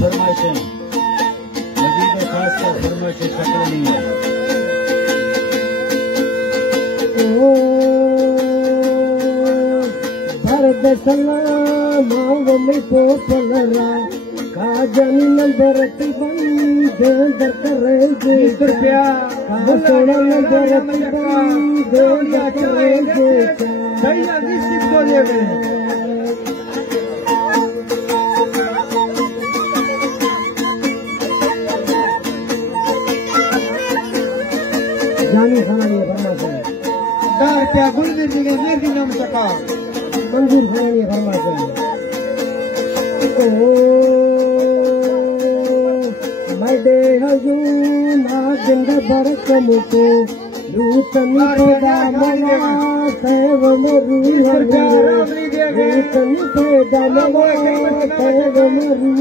फरमाइशें मजीद खास कर फरमाइशें शक्ल नहीं है। भरत सलाम में पोपलरा काजनी नंबर बंद करेंगे कृपया सोना नंबर बंद करेंगे जानी खानी फरमाइशें क्या गुलजर जी के मेहदी नाम सका मंजूर खानी फरमाइशें मडे हजूम नागिंद बरकम को लूतनी पैदा मना तैव मरू लूतनी पैदा मना तैव मरू